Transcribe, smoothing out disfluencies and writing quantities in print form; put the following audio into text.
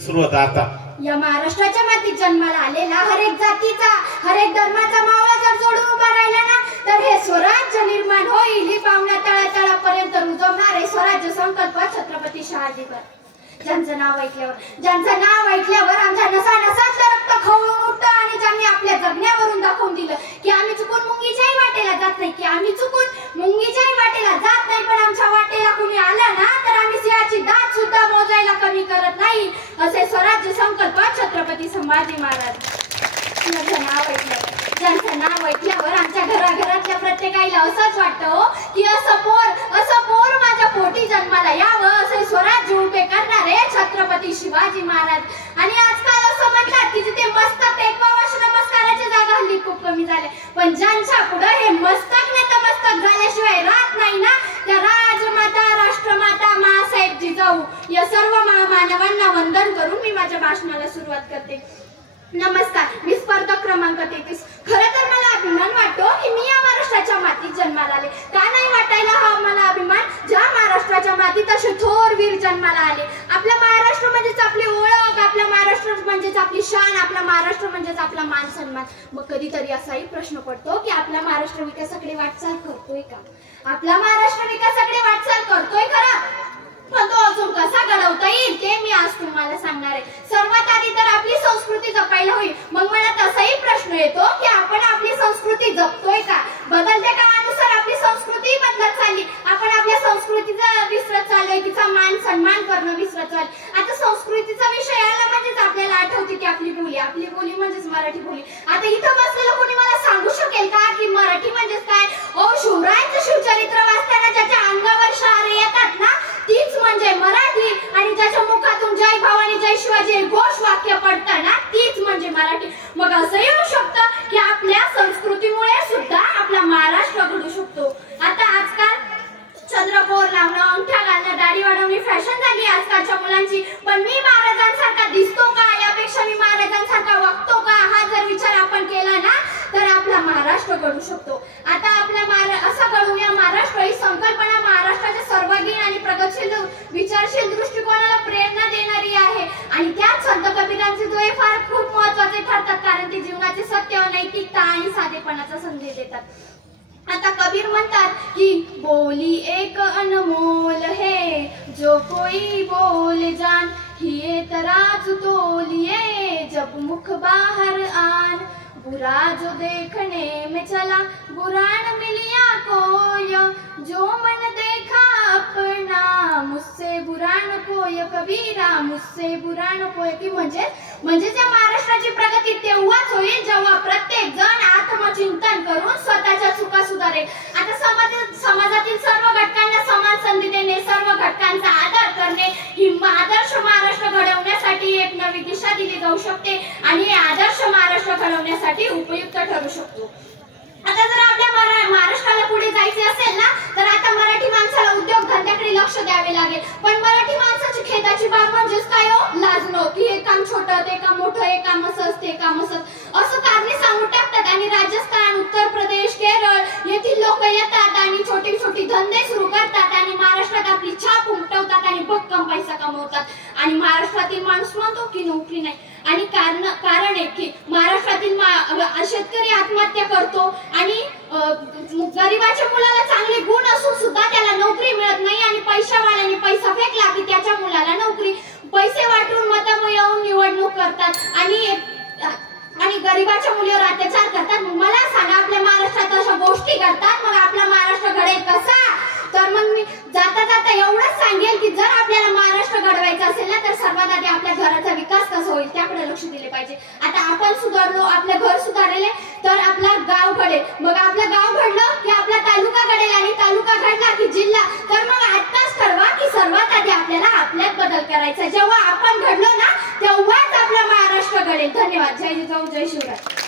सुरुवात आता या महाराष्ट्राच्या मातीत जन्माला आलेला हर एक जातीचा हर एक धर्माचा मावळा जर जोडून उभा राहिला ना तर हे स्वराज्य निर्माण होईल. ही पावना तळातळापर्यंत रुजवणारे स्वराज्य संकल्प छत्रपती शहाजीवर. ज्यांचं नाव ऐकल्यावर आमच्या नसानसातलं रक्त खवळून उठतं आणि ज्यांनी आपल्या जगण्यावरून दाखवून दिलं की आम्ही चुकून मुंगीच्याही वाटेला जात नाही, पण आमच्या वाटेला कुणी आलं ना तर आम्ही सिंहाची दात सुद्धा मोजायला कमी करत नाही, असे स्वराज्य संकल्प छत्रपती संभाजी महाराज. ज्यांचं नाव ऐकल्यावर आमच्या घराघरातल्या प्रत्येकाला असंच वाटतं की असं पोर माझ्या पोटी जन्माला यावं, असे स्वराज्य उभे करणारे छत्रपती शिवाजी महाराज. आणि आजकाल असं म्हणतात की जिथे मस्तक टेकवावं अशा नमस्काराची जागा हल्ली खूप कमी झाल्या, पण ज्यांच्या पुढे हे मस्तक नतमस्तक झाल्याशिवाय राहत नाही ना त्या राजमाता राष्ट्रमाता मासाहेब जिजाऊ या सर्व महामानवांना वंदन करून मी माझ्या भाषणाला सुरुवात करते. नमस्कार, मी स्पर्धक क्रमांक 33. खरं तर मला अभिमान वाटतो की मी या महाराष्ट्राच्या मातीत जन्माला आले. का नाही वाटायला हा मला अभिमान, ज्या महाराष्ट्राच्या मातीत असे थोर वीर जन्माला आले. आपला महाराष्ट्र म्हणजेच आपली ओळख, आपला महाराष्ट्र म्हणजेच आपली शान, आपला महाराष्ट्र म्हणजेच आपला मान सन्मान. मग कधीतरी असाही प्रश्न पडतो की आपला महाराष्ट्र विकासाकडे वाटचाल करतोय का? आपला महाराष्ट्र विकासाकडे वाटचाल करतोय खरा, पण तो अजून कसा घडवता येईल ते मी आज तुम्हाला सांगणार आहे. सर्वात आधी तर आपली संस्कृती जपायला होईल. मग मला तसाही प्रश्न येतो की आपण आपली संस्कृती जपतोय का? बदलत्या काळानुसार आपली संस्कृती बदलत चालली. आपण आपल्या संस्कृतीचा विसरत चाललोय, तिचा मान सन्मान करणं विसरत चाललोय. आता संस्कृतीचा विषय आला म्हणजेच आपल्याला आठवते की आपली बोली म्हणजेच मराठी बोली. आता इथं बसलेलं कोणी मला सांगू शकेल का की मराठी म्हणजेच काय? शिवरायांचं शिवचरित्र वाचताना ज्याच्या अंगावर शहारे येतात ना तीच म्हणजे मराठी, आणि ज्याच्या मुखातून जय भवानी जय शिवाजी हे घोष वाक्य पडतं ना तीच म्हणजे मराठी. मग असं येऊ शकतं की आपल्या संस्कृतीमुळे सुद्धा आपला महाराष्ट्र घडू शकतो. आता आजकाल चंद्रकोर लावणं, अंगठ्या घालणं, दाढी वाढवणे फॅशन झाली आजकालच्या मुलांची. पण मी महाराजांसारखा दिसतो का, यापेक्षा मी महाराजांसारखा वागतो का, हा जर विचार आपण केला ना तर आपला महाराष्ट्र घडू शकतो. आता आपला असा घडूया महाराष्ट्र ही संकल्पना महाराष्ट्राच्या सर्वांगीण आणि प्रगतशील विचारशील दृष्टिकोनाला प्रेरणा देणारी आहे. आणि त्यात संत कबीरांचे दोहे फार खूप महत्वाचे ठरतात, कारण ते जीवनाचे सत्य, नैतिकता आणि साधेपणाचा संदेश देतात. आता कबीर म्हणतात की बोली एक अनमोल है जो कोई बोल जान, हिये तराजू तोलिए जब मुख बाहर आन, बुरा जो देखने में चला बुरा न मिलिया कोय, जो मन देखा अपना मुझसे बुरा न कोय, कबीरा मुझसे बुरा न कोय. की म्हणजे त्या महाराष्ट्राची प्रगती तेव्हाच होईल जेव्हा प्रत्येक जण आत्मचिंतन करून स्वतःच्या चुका सुधारेल. आता समाजातील सर्व घटकांना समान संधी देणे, सर्व घटकांचा आदर करणे ही आदर्श महाराष्ट्र घडवण्यासाठी एक नवी दिशा दिली जाऊ शकते आणि आदर्श महाराष्ट्र घडवण्यासाठी उपयुक्त ठरू शकतो. आता जर आपल्या महाराष्ट्राला पुढे जायचे असेल ना तर आता मराठी माणसाला उद्योग धंद्याकडे लक्ष द्यावे लागेल. पण मराठी माणसाची खेदाची बाब म्हणजेच काय हो, लाजणं की हे काम छोटं ते काम मोठं, हे काम असं ते काम असं असं कारणे सांगून टाकतात. आणि राजस्थान, उत्तर प्रदेश, केरळ येथील लोक येतात आणि छोटी छोटी धंदे सुरू करतात आणि महाराष्ट्रात आपली छाप उमटवतात आणि भक्कम पैसा कमवतात. आणि महाराष्ट्रातील माणूस म्हणतो की नोकरी नाही. आणि कारण आहे की महाराष्ट्रातील शेतकरी आत्महत्या करतो आणि गरीबाच्या मुलाला चांगले गुण असून सुद्धा त्याला नोकरी मिळत नाही, आणि पैशावाल्याने पैसा फेकला की त्याच्या मुलाला नोकरी. पैसे वाटून मतं मिळवून निवडणूक करतात आणि गरीबाच्या मुलीवर अत्याचार करतात. मला सांगा, आपल्या महाराष्ट्रात अशा गोष्टी करतात, मग आपला महाराष्ट्र घडेल कसा? तर मग मी जाता जाता एवढंच सांगेल की जर आपल्याला महाराष्ट्र घडवायचा असेल ना तर सर्वात आधी आपल्या घराचा विकास कसा होईल त्याकडे लक्ष दिले पाहिजे. आता आपण सुधारलो, आपलं घर सुधारले तर आपला गाव घडेल. मग आपलं गाव घडलं की आपला तालुका घडेल, आणि तालुका घडला की जिल्हा. तर मग आत्ताच ठरवा की सर्वात आधी आपल्याला आपल्यात बदल करायचा. जेव्हा आपण घडलो ना तेव्हाच आपला महाराष्ट्र घडेल. धन्यवाद. जय जिजाऊ, जय शिवराय.